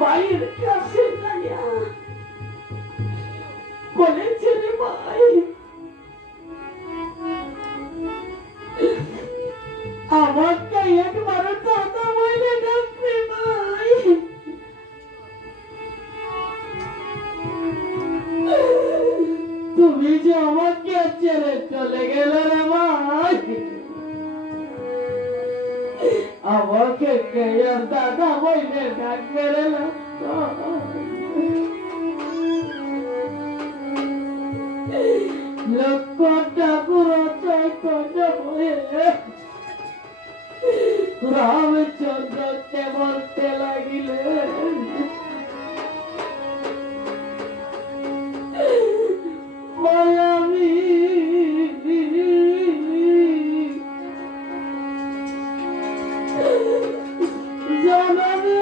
ভাইয়ের কাছে যাইয়া বলেছে রে ভাই, আমাকে একবার দাদা বলে ডাকবে ভাই। তুমি যে আমাকে ছেড়ে চলে গেলে রে ভাই, আমাকে কে আর দাদা বলে ডাকবে রে না। লক্ষ ঠাকুর চৈতন্য বলে রামচন্দ্রকে বলতে লাগিলেন, মায়াবী জানাবে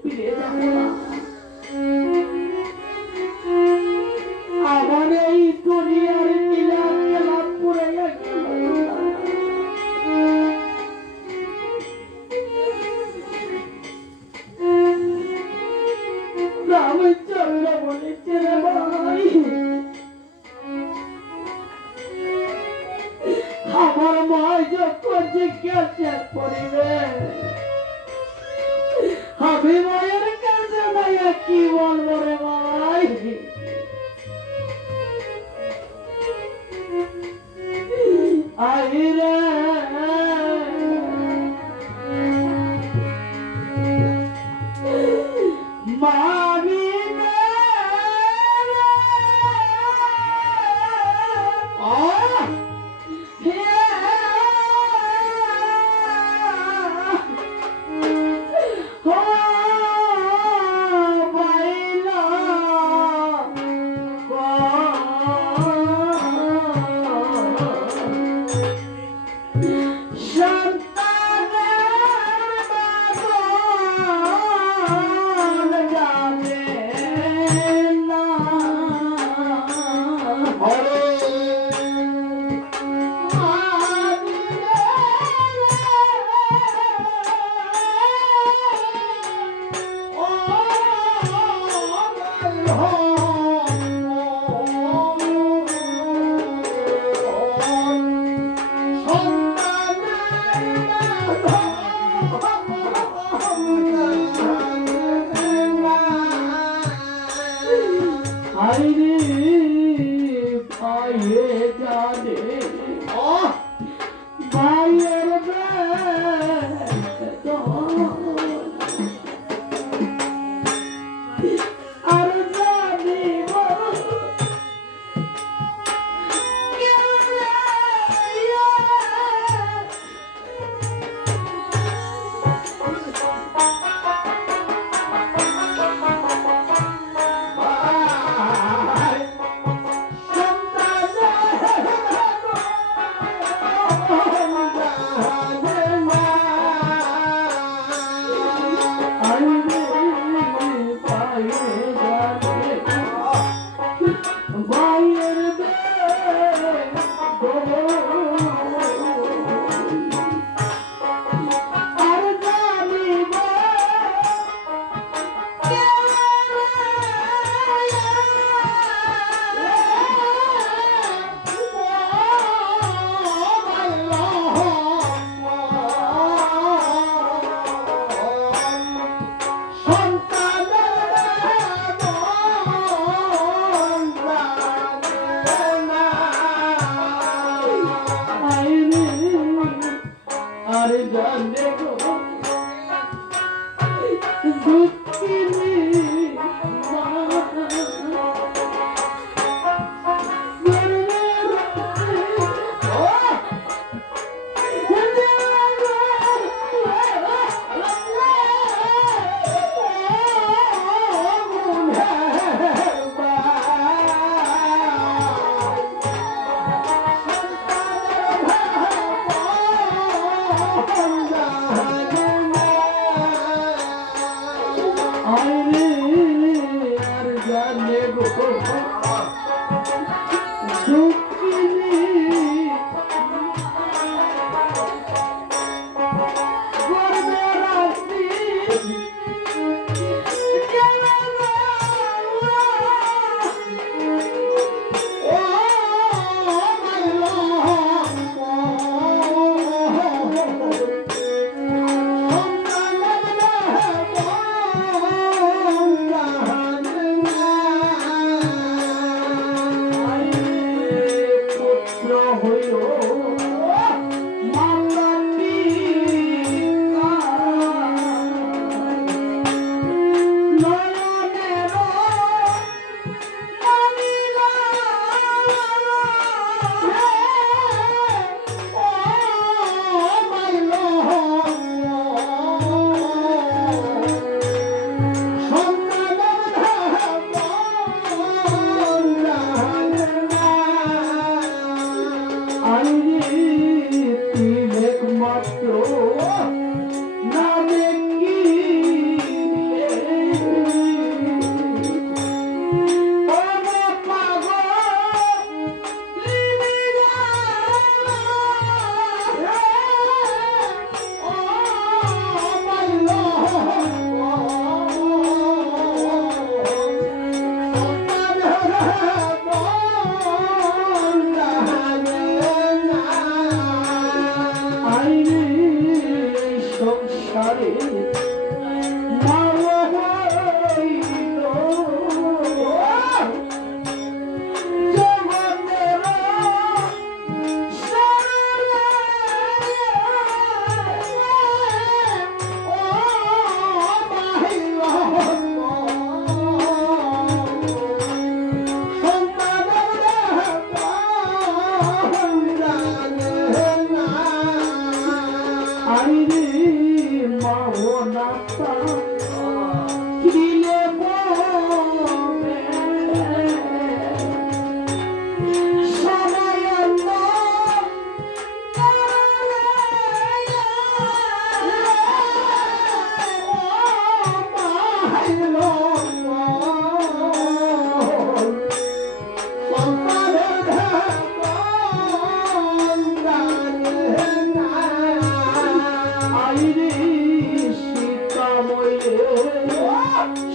ফিরে যাব না। আমার এই দুনিয়ার নীলা খেলা পুরাইয়া গেল। রামচন্দ্র বলেছে রে ভাই, আমার মা যখন জিজ্ঞাসা করিবে আমি মায়ের কাছে মায়া কি বলবো রে ভাই? আইরে মামি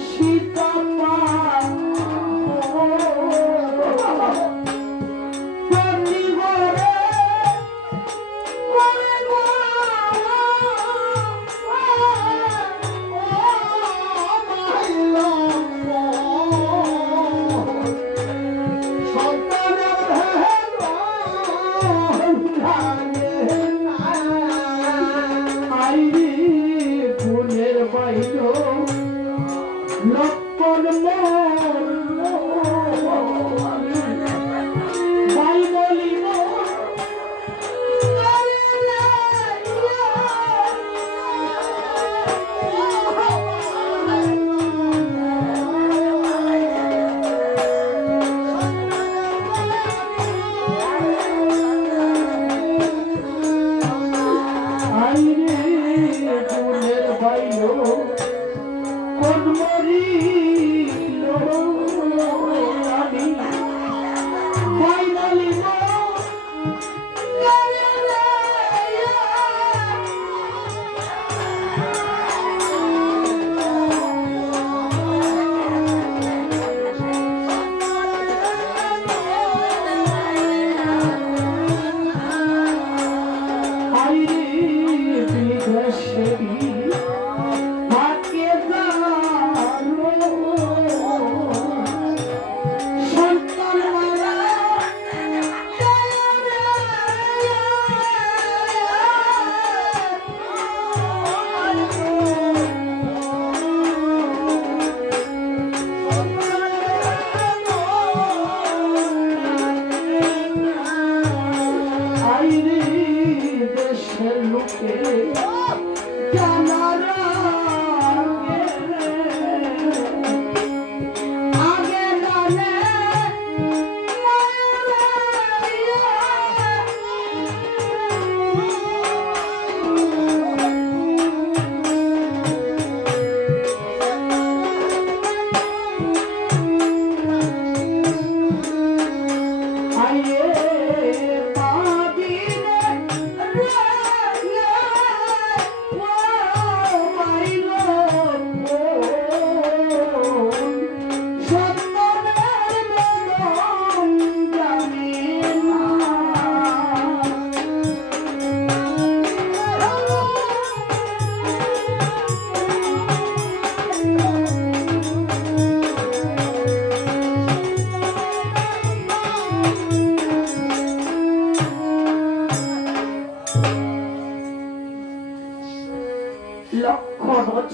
সীতা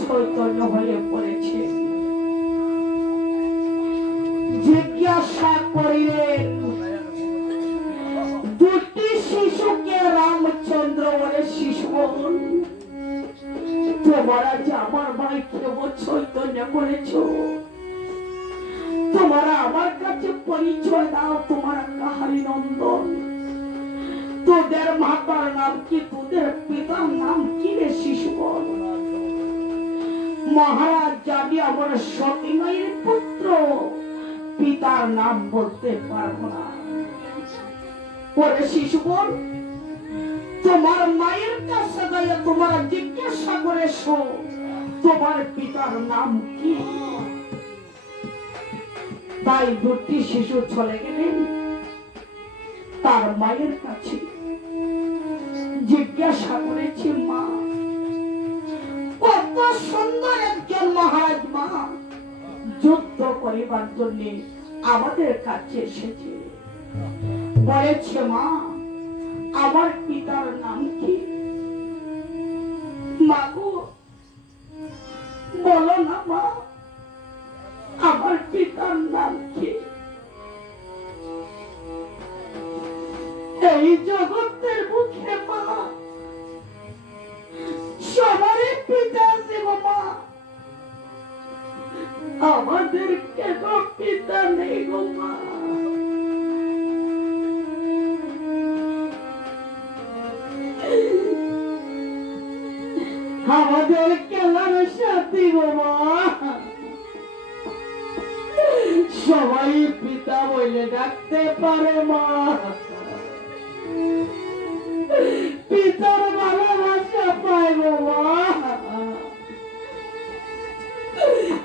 চৈতন্য হয়ে পড়েছে। জিজ্ঞাসা করিলেন, দুটি শিশুকে রামচন্দ্র বলে শিশু, তোমরা যে আমার ভাইকে চৈতন্য করেছ, তোমরা আমার কাছে পরিচয় দাও, তোমরা কাহারি নন্দন, তোদের মাতার নাম কি, তোদের পিতার নাম কি রে শিশু? মহারাজ জানি আমার সতী মায়ের পুত্র, পিতার নাম বলতে পারবো না। পরে শিশু বল, তোমার মায়ের কাছে গিয়ে তোমরা জিজ্ঞাসা করেছো তোমার পিতার নাম কি? তাই দুটি শিশু চলে গেলেন তার মায়ের কাছে, জিজ্ঞাসা করেছে, মা কত সুন্দর একজন মহারাজ মা যুদ্ধ করিবার জন্য আমাদের কাছে এসেছে। বলেছে, মা আমার পিতার নাম কি? মা গো বলো না মা, আমার পিতার নাম কি? এই জগতের মুখে মা সবারই পিতা আছে মা, আমাদের কেন পিতা নেই গো মা? আমাদের খেলার সাথী গো মা, সবাই পিতা বলে ডাকতে পারে মা, পিতার ভালোবাসা পায় গো মা।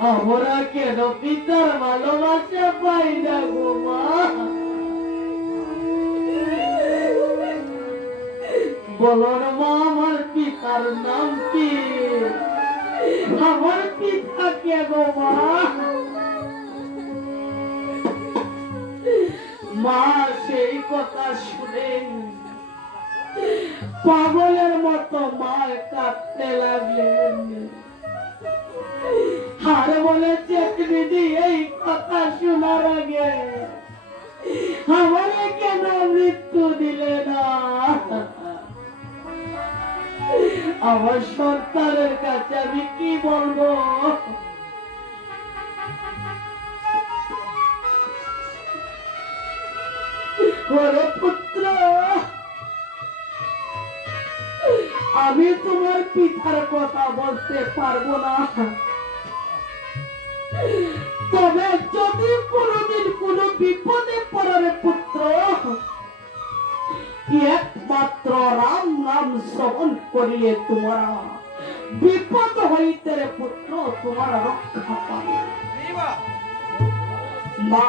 আমরা কেন পিতার ভালোবাসা পাই না গো মা? বলো না মা, আমার পিতার নাম কি? আমার পিতা কে গো মা? মা সেই কথা শুনে পাগলের মতো মা কাঁদতে লাগলেন। আর বলেছে, দিদি এই কথা শোনার আগে আমাকে কেন মৃত্যু দিলে না? আমার সন্তানের কাছে আমি কি বলবো? ওরে পুত্র, আমি তোমার পিতার কথা বলতে পারবো না, তবে যদি কোনদিন কোন বিপদে পড়ে পুত্র, একমাত্র রাম নাম শ্রবণ করিলে তোমরা বিপদ হইতে রে পুত্র তোমার রক্ষা পাবে। মা,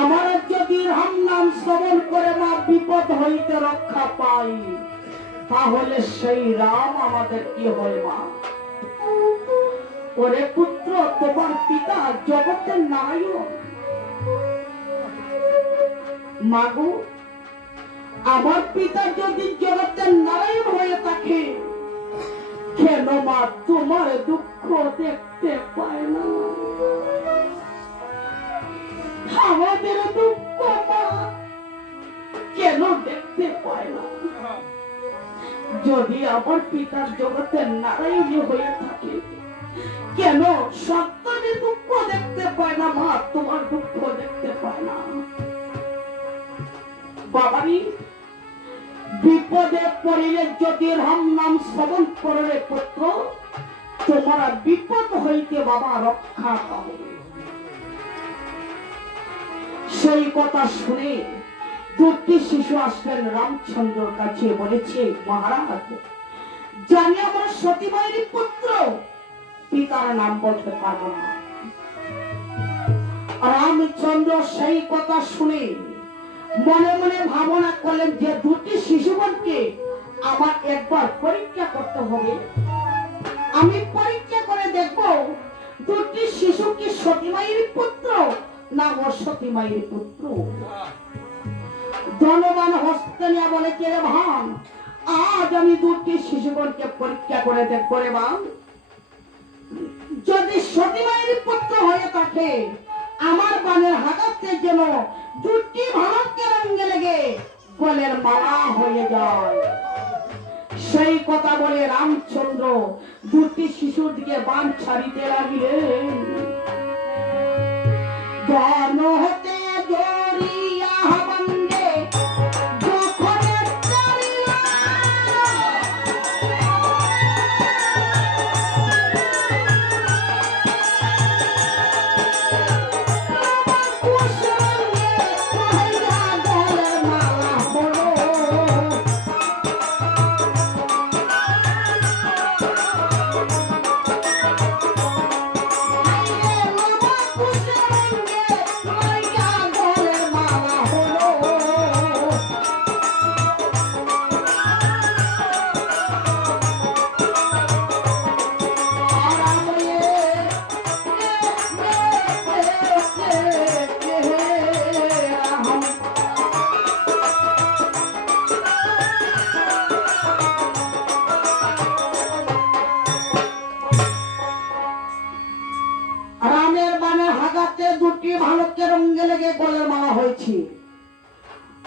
আমার যদি রাম নাম শ্রবণ করে মা বিপদ হইতে রক্ষা পাই, তাহলে সেই রাম আমাদের কি হয় মা? ওরে পুত্র, তোমার পিতা জগতের নারায়ণ। মাগো, আমার পিতা যদি জগতের নারায়ণ হয়ে থাকে, কেন মা তোমার দুঃখ দেখতে পায় না? আমাদের দুঃখ মা কেন দেখতে পায় না? যদি আমার পিতার জগতের নারায়ণ হয়ে থাকে, কেন সন্তানের দুঃখ দেখতে পায় না মা? তোমার দুঃখ দেখতে পায় না? বাবারি, বিপদে পড়িলে যদি রাম নাম শ্রবণ করে পুত্র, তোমরা বিপদ হইতে বাবা রক্ষা পাবে। সেই কথা শুনে দুটি শিশু আসলেন রামচন্দ্রের কাছে, বলেছে, মহারাজ, জানি আমার সতী মায়ের পুত্র, পিতার নাম বলতে পারবো না। রামচন্দ্র সেই কথা শুনে মনে মনে ভাবনা করলেন যে দুটি শিশুগণকে আমার একবার পরীক্ষা করতে হবে। আমি পরীক্ষা করে দেখব দুটি শিশু কি সতী মায়ের পুত্র না অসতী মায়ের পুত্র। ধনবান হস্তে নিয়ে বলেছে, রে ভান, আজ আমি দুটি শিশুগণকে পরীক্ষা করে দেখবো রে ভান। যদি সতী মায়ের পুত্র হয়ে থাকে, আমার বানের হাতে যেন দুটি ভারতকে রঙে লেগে গলের মালা হয়ে যায়। সেই কথা বলে রামচন্দ্র দুটি শিশুর দিকে বান ছাড়িতে লাগিলেন। ধন হতে জড়িয়া বান্ধে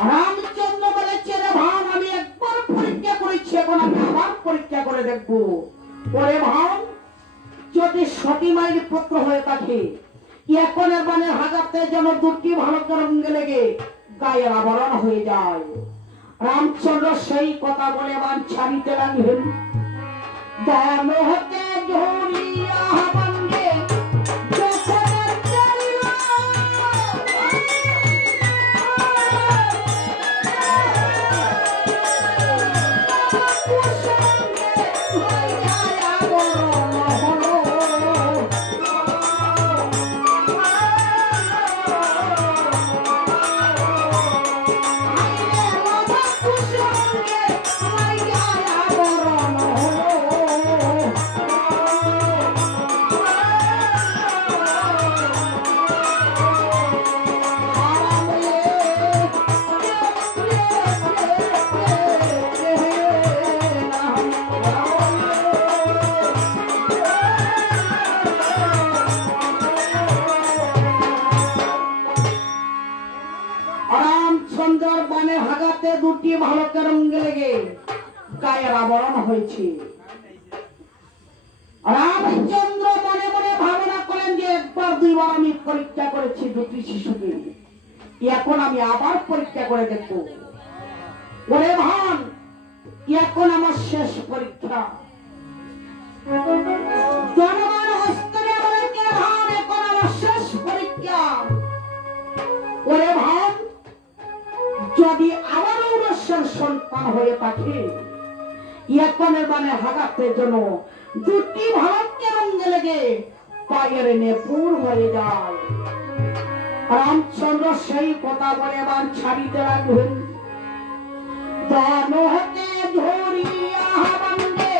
রামচন্দ্র বলেছে, রে ভান, আমি একবার পরীক্ষা করেছি, এখন আমি আবার পরীক্ষা করে দেখবো। ওরে ভান, যদি সতী মায়ের পুত্র হয়ে থাকে, এখন বানের হাগাতে যেন দুটি ভালুকের রঙে লেগে গায়ের আবরণ হয়ে যায়। রামচন্দ্র সেই কথা বলে বান ছাড়িতে লাগলেন। ধন হতে ঝরিয়া বান্ধে হাগাতে দুটি ভালকের অঙ্গে লেগে গায়ের আবরণ হয়েছে। রামচন্দ্র মনে মনে ভাবনা করেন যে একবার দুইবার আমি পরীক্ষা করেছি দুটি শিশুকে, এখন আমি আবার পরীক্ষা করে দেখব। ওরে ভান, এখন আমার শেষ পরীক্ষা। জনগণ হস্তরে বলে কে ভান, এখন আমার শেষ পরীক্ষা। ওরে ভান, যদি আমার ঔরসের সন্তান হয়ে থাকে, এখনের মানে হাগাতের জন্য দুটি ভারতকে রঙে লেগে পায়ের নেপুর হয়ে যায়। রামচন্দ্র সেই কথা বলে এবার ছাড়িতে লাগলেন। হতে ধরিয়া বান্ধে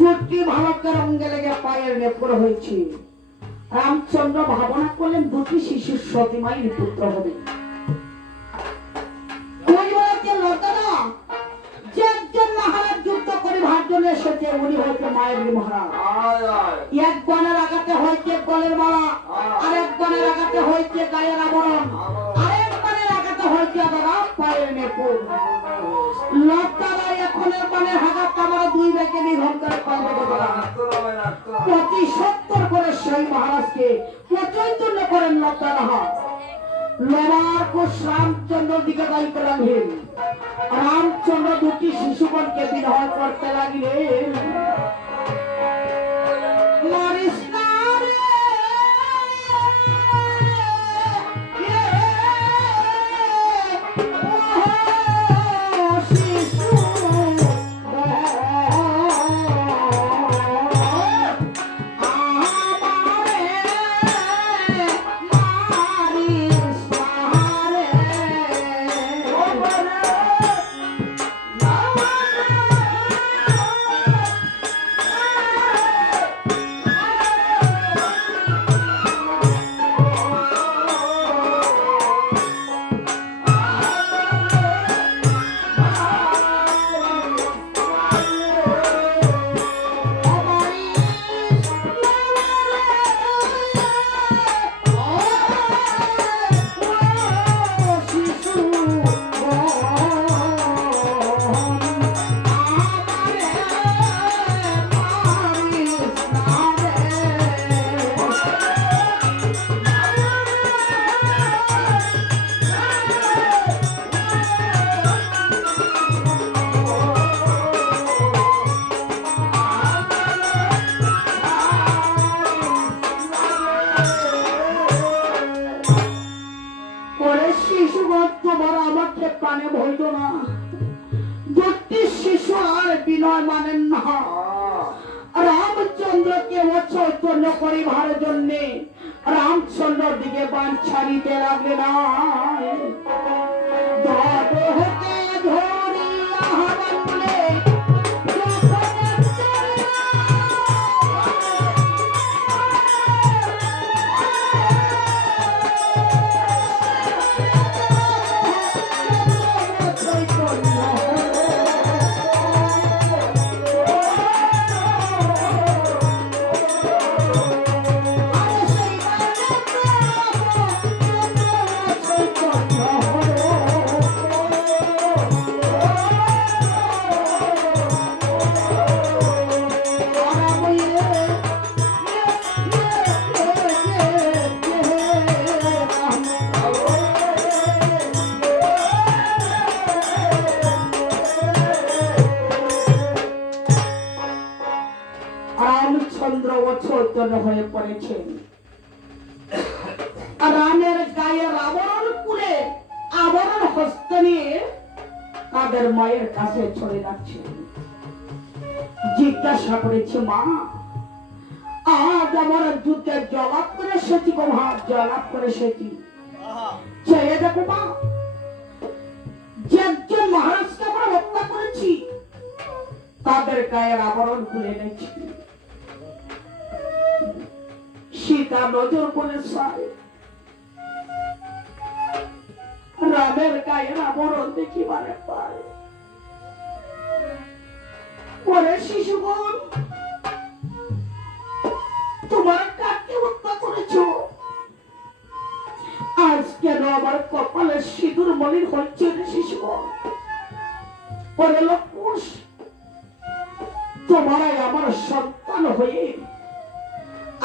দুটি ভালকের অঙ্গে লেগে পায়ের নেপুর হয়েছে। রামচন্দ্র ভাবনা করলেন দুটি শিশুর সতীমায়ের পুত্র হবে। যে একজন মহারাজ যুদ্ধ করিবার জন্য এসেছে, উনি হয়তো মায়ের মহারাজ। এক গণের আঘাতে হয়েছে গলের মালা, আর এক গণের আঘাতে হয়েছে গায়ের আবরণ, আরেক গণের আঘাতে হয়েছে দাদা পায়ের নেপুর। লতাদার এখনের মানে হাগাত আমার দুই ব্যাগে নিধন করে কলবে করা প্রতি 70 করে সেই মহারাজকে প্রচৈতন্য করেন লতাদাহা। লড়ার কোষ রামচন্দ্র দিকে দায়িত্ব লাগলেন। রামচন্দ্র দুটি শিশুগণকে বিবাহ করতে লাগলেন। মারিস না রে প্রাণে বইল না। দুটি শিশু আর বিনয় মানেন না। রামচন্দ্রকে অচৈতন্য করিবার জন্য রামচন্দ্র দিকে বাণ ছাড়িতে লাগলে না। রামচন্দ্র অচৈতন্য হয়ে পড়েছেন। রামের গায়ের আবরণ খুলে আবরণ হস্তে নিয়ে তাদের মায়ের কাছে চলে যাচ্ছেন। জিজ্ঞাসা করেছে, মা আজ আমার যুদ্ধে জলাপ করে এসেছি গো মা, জলাপ করে এসেছি। চেয়ে দেখো মা, যে একজন মহারাজকে আমরা হত্যা করেছি তাদের গায়ের আবরণ খুলে এনেছি। সীতা নজর করে চায়, রামের গায়ের আবরণ দেখিবারে পায়। পরে শিশুগণ, তোমার কাকে হত্যা করেছ? আজ কেন আমার কপালে সিঁদুর মলিন হচ্ছে রে শিশুগণ? পরে লোকুশ, তোমারাই আমার সন্তান হয়ে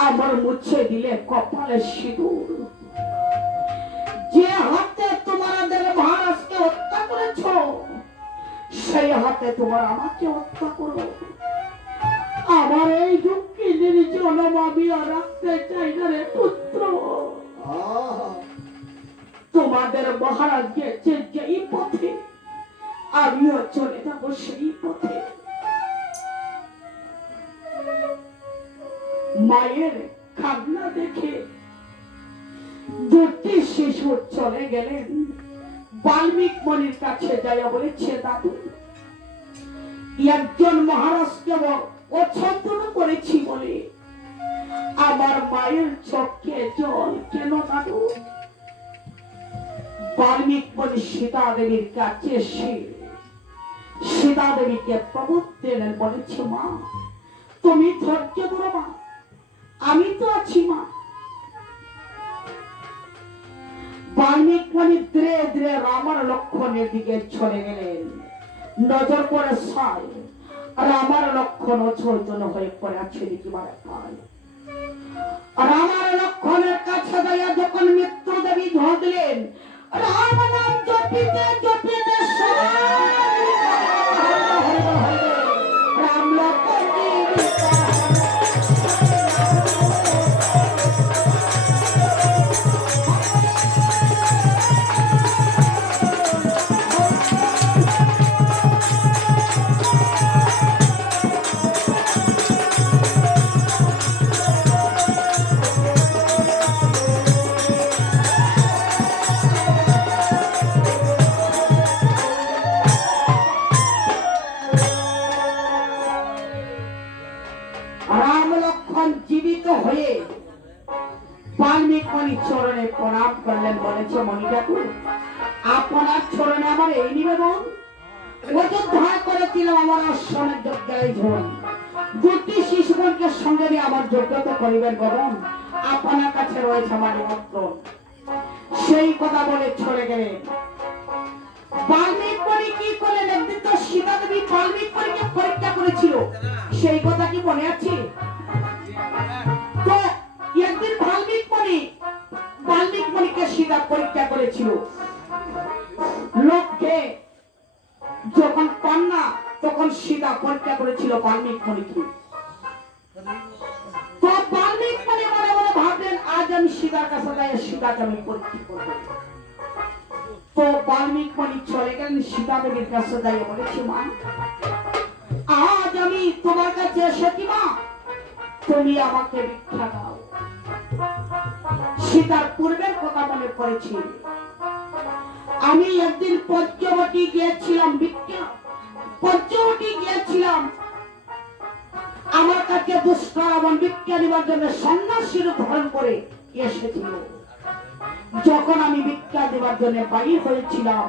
আমার মুছে দিলে কপালে সিঁদুর। যে হাতে তোমাদের মহারাজকে হত্যা করেছ সেই হাতে তোমার আমাকে হত্যা করো। আমার এই দুঃখী নির্জনম আমি আর রাখতে চাই না রে পুত্র। তোমাদের মহারাজ গেছে যেই পথে আমিও চলে যাব সেই পথে। মায়ের কান্না দেখে দুটি শিশু চলে গেলেন। বাল্মীক মনির কাছে যাইয়া বলেছে, দাদু একজন মহারাজকে অছন্ত্র করেছি বলে আমার মায়ের চোখে জল কেন দাদু? বাল্মীক মনি সীতা দেবীর কাছে এসে সীতা দেবীকে প্রবোধ দিলেন, বলেছে, মা তুমি ধৈর্য ধরো মা, আমি তো আছি মা। বাল্মীক মনি ধীরে ধীরে রামার লক্ষণের দিকে চলে গেলেন। নজর করে সায় রামার লক্ষণ অচৈতন্য হয়ে পড়ে আছে দেখিবার পায়। রামার লক্ষণের কাছে যাইয়া যখন মৃত্যু দেবী ধর দিলেন, রাম নাম জপিতে জপিতে রাম লক্ষণ জীবিত হয়ে বাল্মীক মনি চরণে প্রণাম করলেন। বলেছে, মনি ঠাকুর আপনার চরণে আমার এই নিবেদন, অযোধ্যায় করেছিলাম আমার আশ্রমের যজ্ঞায় ঝোল। দুটি শিশুগণকে সঙ্গে নিয়ে আমার যোগ্যতা করিবেন গরম, আপনার কাছে রয়েছে আমার নিমন্ত্রণ। সেই কথা বলে চলে গেলেন। বাল্মীক মনি কি করলেন? একদিন তো সীতা দেবী বাল্মীক মনিকে পরীক্ষা করেছিল, সেই কথা কি মনে আছে? তো একদিন বাল্মীক মনিকে সীতা পরীক্ষা করেছিল। লোককে যখন কন্যা তখন সীতা পরীক্ষা করেছিল বাল্মীক মনিকে। তো বাল্মীক মনি মনে মনে ভাবলেন, আজ আমি সীতার কাছে যাই, সীতাকে আমি পরীক্ষা করব। তো বাল্মীক মনি চলে গেলেন সীতা দেবীর কাছে যাই, বলেছে, মা আজ আমি তোমার কাছে এসেছি মা, তুমি আমাকে ভিক্ষা দাও। সীতার পূর্বের কথা মনে পড়েছে, আমি একদিন পঞ্চবটী গিয়েছিলাম আমার কাছে দুষ্কর্ম ভিক্ষা দিবার জন্য সন্ন্যাসীর ধারণ করে এসেছিল। যখন আমি ভিক্ষা দেবার জন্য বাড়ি হয়েছিলাম,